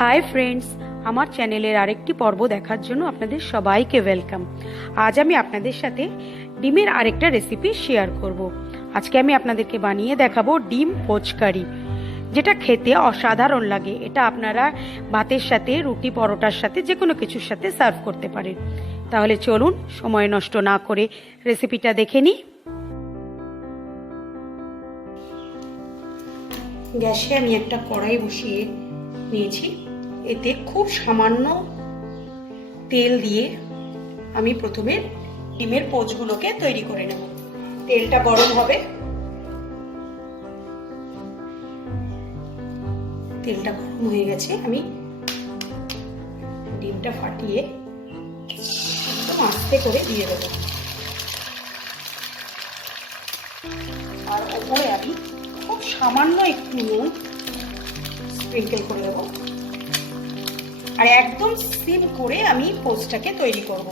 Hi friends, আমার চ্যানেলের আরেকটি পর্ব দেখার জন্য আপনাদের সবাইকে ওয়েলকাম। আজ আমি আপনাদের সাথে ডিমের আরেকটা রেসিপি শেয়ার করব। আজকে আমি আপনাদেরকে বানিয়ে দেখাবো ডিম পোচ কারি, যেটা খেতে অসাধারণ লাগে। এটা আপনারা ভাতের সাথে, রুটি, পরোটার সাথে, যে কোনো কিছুর সাথে সার্ভ করতে পারেন। তাহলে চলুন সময় নষ্ট না করে রেসিপিটা দেখে নিই। গ্যাসে আমি একটা কড়াই বসিয়ে নিয়েছি। এতে খুব সামান্য তেল দিয়ে আমি প্রথমে ডিমের পোচগুলোকে তৈরি করে নেব। তেলটা গরম হবে। তেলটা গরম হয়ে গেছে। আমি ডিমটা ফাটিয়ে একদম আস্তে করে দিয়ে দেবো। আর ওপরে আমি খুব সামান্য একটু নুন স্প্রিঙ্কেল করে দেবো। আর একদম সিম করে আমি পোচটাকে তৈরি করব।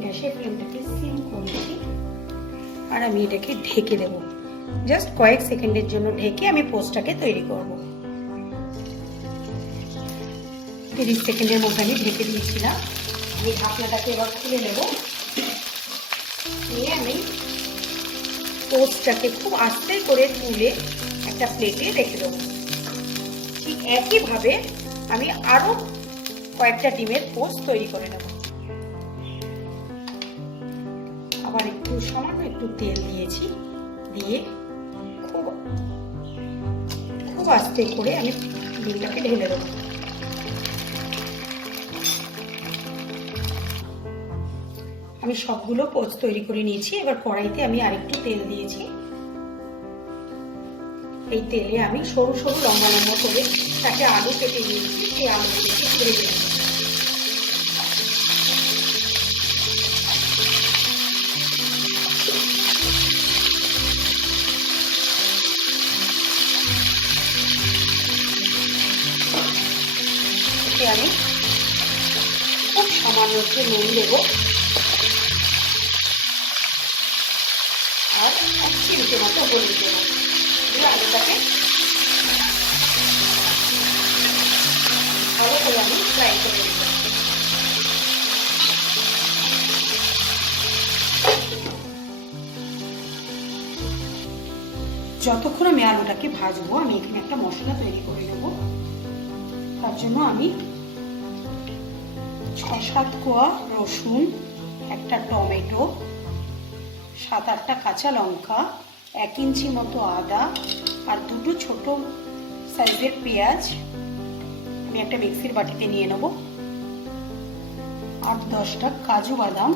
গ্যাসের ফ্লেমটাকে সিম করেছি আর আমি এটাকে ঢেকে দেব। জাস্ট কয়েক সেকেন্ডের জন্য ঢেকে আমি পোচটাকে তৈরি করব। 30 সেকেন্ডের মধ্যে আমি ঢেকে দিয়েছিলাম। আমি ঢাকনাটাকে এবার খুলে নেব। নিয়ে আমি পোচটাকে খুব আস্তে করে তুলে একটা প্লেটে রেখে দেবো। ঠিক একইভাবে আমি আরো কয়েকটা ডিমের পোচ তৈরি করে নেব। আবার একটু সামান্য একটু তেল দিয়েছি, দিয়ে খুব আস্তে করে আমি ডিমটাকে ঢেলে দেবো। আমি সবগুলো পোচ তৈরি করে নিয়েছি। এবার কড়াইতে আমি আরেকটু তেল দিয়েছি। এই তেলে আমি সরু সরু লম্বা লম্বা করে তাকে আলু কেটে নিয়েছি। সেই আলুগুলোকে ছেড়ে দেব। আমি খুব সামান্য একটু নুন দেব আর 1 চিমটে মতো হলুদ দেবো। আলুটাকে ভালো করে আমি ফ্রাই করে নেব। যতক্ষণ আমি আলুটাকে ভাজবো, আমি এখানে একটা মশলা তৈরি করে নেব। তার জন্য আমি 6-7 কোয়া রসুন, একটা টমেটো, 7-8টা কাঁচা লঙ্কা, 1 ইঞ্চি মতো আদা আর 2টো ছোট সাইজের পেঁয়াজ আমি একটা মিক্সির বাটিতে নিয়ে নেব। 8-10টা কাজু বাদাম,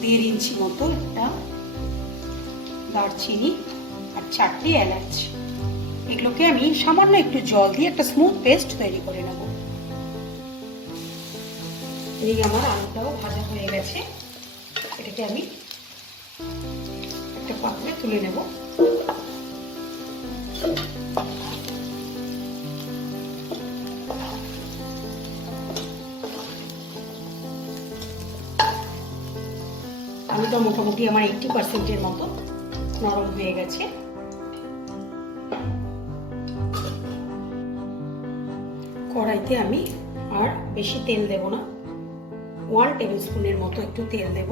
1.5 ইঞ্চি মতো একটা দারচিনি আর 4টে এলাচ। এগুলোকে আমি সামান্য একটু জল দিয়ে একটা স্মুথ পেস্ট তৈরি করে নেব। এদিকে আমার আলুটাও ভাজা হয়ে গেছে। এটাকে আমি একটা পাত্রে তুলে নেব। আলুটা মোটামুটি আমার 80%-এর মতো নরম হয়ে গেছে। কড়াইতে আমি আর বেশি তেল দেব না, 1 টেবিল স্পুনের মতো একটু তেল দেব।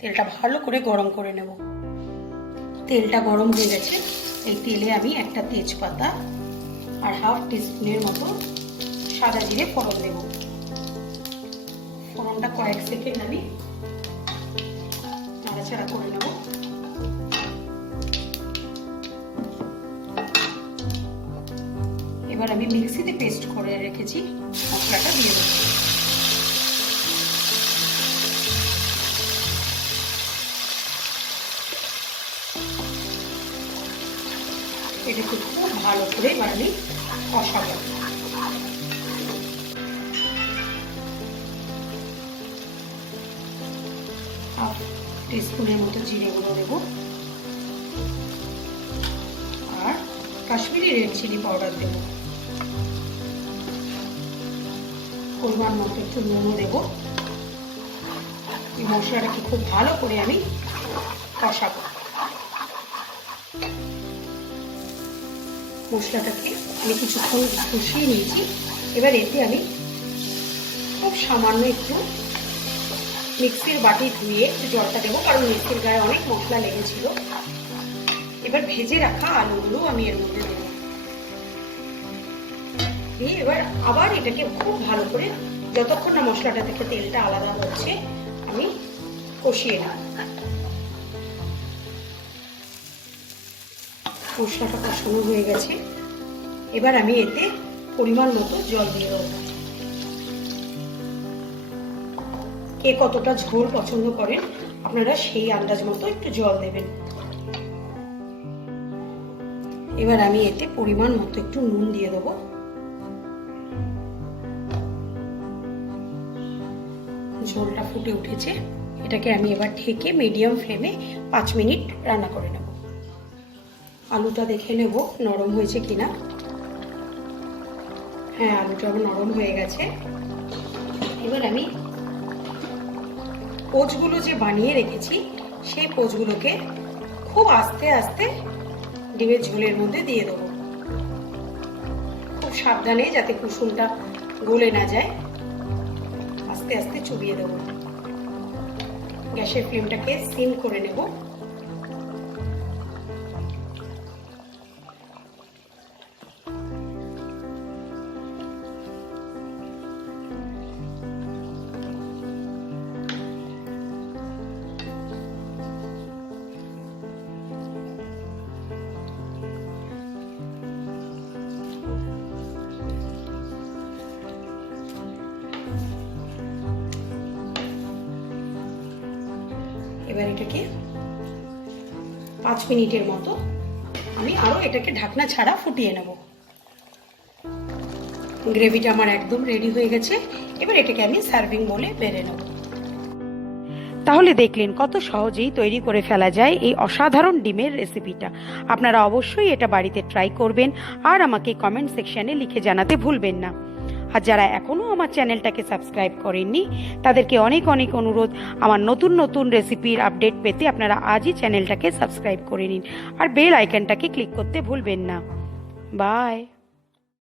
তেলটা ভালো করে গরম করে নেব। তেলটা গরম হয়ে গেছে। এই তেলে আমি একটা তেজপাতা আর 1/2 টিস্পুনের মতো সাদা জিরে ফোড়ন দেব। ফোড়নটা কয়েক সেকেন্ড আমি নাড়াচাড়া করে নেব। এবার আমি মিক্সিতে পেস্ট করে রেখেছি মশলাটা দিয়ে দেব। এটাকে খুব ভালো করে এবার আমি কষাবো। হাফ টিস্পুনের মতো জিরে গুঁড়ো দেব আর কাশ্মীরি রেড চিলি পাউডার দেব। পরিমাণ মতো একটু নুনও দেব। এই মশলাটাকে খুব ভালো করে আমি কষাবো। মশলাটাকে আমি কিছুক্ষণ কষিয়ে নিয়েছি। এবার এতে আমি খুব সামান্য একটু মিক্সির বাটি ধুয়ে জলটা দেবো, কারণ মিক্সির গায়ে অনেক মশলা লেগেছিল। এবার ভেজে রাখা আলুগুলো আমি এর মধ্যে দেবো, দিয়ে এবার আবার এটাকে খুব ভালো করে, যতক্ষণ না মশলাটা থেকে তেলটা আলাদা হচ্ছে, আমি কষিয়ে নেব। মশলাটা কষানো হয়ে গেছে। এবার আমি এতে পরিমাণ মতো জল দিয়ে দেবো। কে কতটা ঝোল পছন্দ করেন আপনারা সেই আন্দাজ মতো একটু জল দেবেন। এবার আমি এতে পরিমাণ মতো একটু নুন দিয়ে দেবো। ঝোলটা ফুটে উঠেছে, এটাকে আমি এবার ঢেকে মিডিয়াম ফ্লেমে 5 মিনিট রান্না করে নেব। আলুটা দেখে নেব নরম হয়েছে কিনা। হ্যাঁ, আলুটা নরম হয়ে গেছে। এবার আমি পোচগুলো যে বানিয়ে রেখেছি সেই পোচগুলোকে খুব আস্তে আস্তে ডিমের ঝোলের মধ্যে দিয়ে দেবো। খুব সাবধানে, যাতে কুসুমটা গলে না যায়, আস্তে আস্তে চুবিয়ে দেবো। গ্যাসের ফ্লেমটাকে সিম করে নেব। এবার এটাকে 5 মিনিটের মতো আমি আরো এটাকে ঢাকনা ছাড়া ফুটিয়ে নেব। গ্রেভিটা আমার একদম রেডি হয়ে গেছে। এবার এটাকে আমি সার্ভিং বলে বেড়ে নেব। তাহলে দেখলেন কত সহজেই তৈরি করে ফেলা যায় এই অসাধারণ ডিমের রেসিপিটা। আপনারা অবশ্যই এটা বাড়িতে ট্রাই করবেন আর আমাকে কমেন্ট সেকশনে লিখে জানাতে ভুলবেন না। আর যারা এখনও আমার চ্যানেলটাকে সাবস্ক্রাইব করেননি তাদেরকে অনেক অনেক অনুরোধ, আমার নতুন নতুন রেসিপির আপডেট পেতে আপনারা আজই চ্যানেলটাকে সাবস্ক্রাইব করে নিন আর বেল আইকনটাকে ক্লিক করতে ভুলবেন না। বাই।